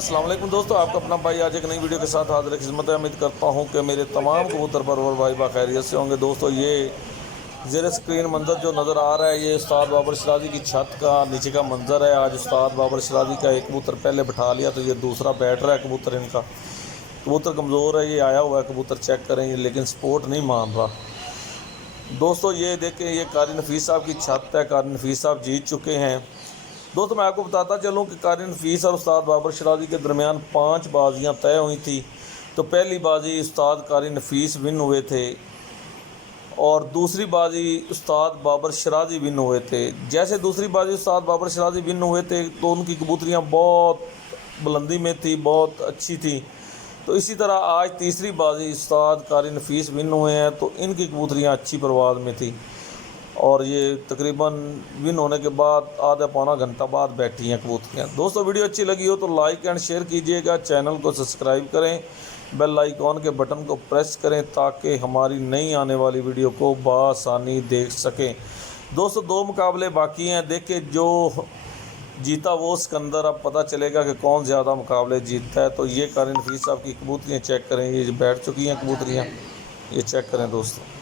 अस्सलाम वालेकुम दोस्तों, आपका अपना भाई आज एक नई वीडियो के साथ हाजिर खिदमत है। उम्मीद करता हूं कि मेरे तमाम कबूतर परवर भाई बाखैरियत से होंगे। दोस्तों ये ज़ेर स्क्रीन मंज़र जो नज़र आ रहा है ये उस्ताद बाबर सिराजी की छत का नीचे का मंज़र है। आज उस्ताद बाबर सिराजी का एक कबूतर पहले बैठा लिया तो ये दूसरा बैठ रहा है। कबूतर इनका कबूतर कमज़ोर है, ये आया हुआ है कबूतर, चेक करें लेकिन सपोर्ट नहीं मान रहा। दोस्तों ये देखें, ये कारी नफीस साहब की छत है। कारी नफीस साहब जीत चुके हैं। दोस्तों मैं आपको बताता चलूँ कि कारी नफीस और उस्ताद बाबर सिराजी के दरमियान 5 बाजियाँ तय हुई थी। तो पहली बाजी उस्ताद कारी नफीस विन हुए थे और दूसरी बाजी उस्ताद बाबर सिराजी विन हुए थे। जैसे दूसरी बाजी उस्ताद बाबर सिराजी विन हुए थे तो उनकी कबूतरियाँ बहुत बुलंदी में थी, बहुत अच्छी थी। तो इसी तरह आज तीसरी बाजी उस्ताद कारी नफीस विन हुए हैं तो इनकी कबूतरियाँ अच्छी परवाज़ में थी और ये तकरीबन विन होने के बाद आधा पौना घंटा बाद बैठी हैं कबूतरियाँ। दोस्तों वीडियो अच्छी लगी हो तो लाइक एंड शेयर कीजिएगा, चैनल को सब्सक्राइब करें, बेल आइकॉन के बटन को प्रेस करें ताकि हमारी नई आने वाली वीडियो को बआसानी देख सकें। दोस्तों 2 मुकाबले बाकी हैं, देखे जो जीता वो सिकंदर। अब पता चलेगा कि कौन ज़्यादा मुकाबले जीतता है। तो ये कारी नफीस साहब की कबूतरियाँ चेक करें, ये बैठ चुकी हैं कबूतरियाँ, ये चेक करें दोस्तों।